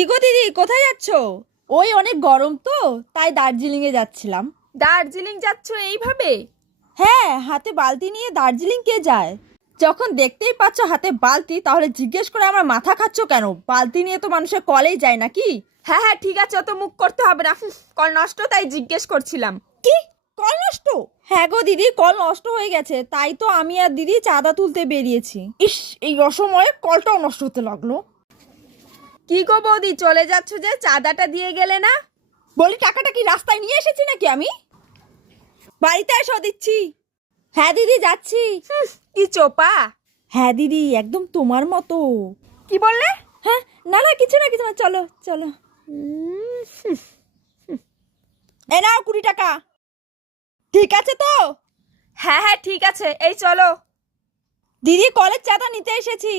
কি গো দিদি, কোথায় যাচ্ছো? ওই অনেক গরম তো, তাই দার্জিলিং এ যাচ্ছিলাম। দার্জিলিং যাচ্ছ এইভাবে? হ্যাঁ, হাতে বালতি নিয়ে দার্জিলিং কে যায়? যখন দেখতেই পাচ্ছ হাতে বালতি, তাহলে জিজ্ঞেস করে আমার মাথা খাচ্ছ কেন? বালতি নিয়ে তো মানুষের কলেই যায় নাকি? হ্যাঁ হ্যাঁ, ঠিক আছে, অত মুখ করতে হবে না। কল নষ্ট, তাই জিজ্ঞেস করছিলাম। কি? কল নষ্ট? হ্যাঁ গো দিদি, কল নষ্ট হয়ে গেছে, তাই তো আমি আর দিদি চাঁদা তুলতে বেরিয়েছি। ইস, এই অসময়ে কলটাও নষ্ট হতে লাগলো। কি গো বৌদি, চলে যাচ্ছ যে, চাঁদাটা দিয়ে গেলে না? বলি, টাকাটা কি রাস্তায় নিয়ে এসেছি নাকি আমি? বাড়িতে এসো, দিচ্ছি। হ্যাঁ দিদি, যাচ্ছি। কি চোপা! হ্যাঁ দিদি, একদম তোমার মতো। কি বললে? হ্যাঁ, না না, কিছু না কিছু না, চলো চলো। এ নাও 20 টাকা। ঠিক আছে তো? হ্যাঁ হ্যাঁ, ঠিক আছে, এই চলো। দিদি, কলের চাঁদা নিতে এসেছি।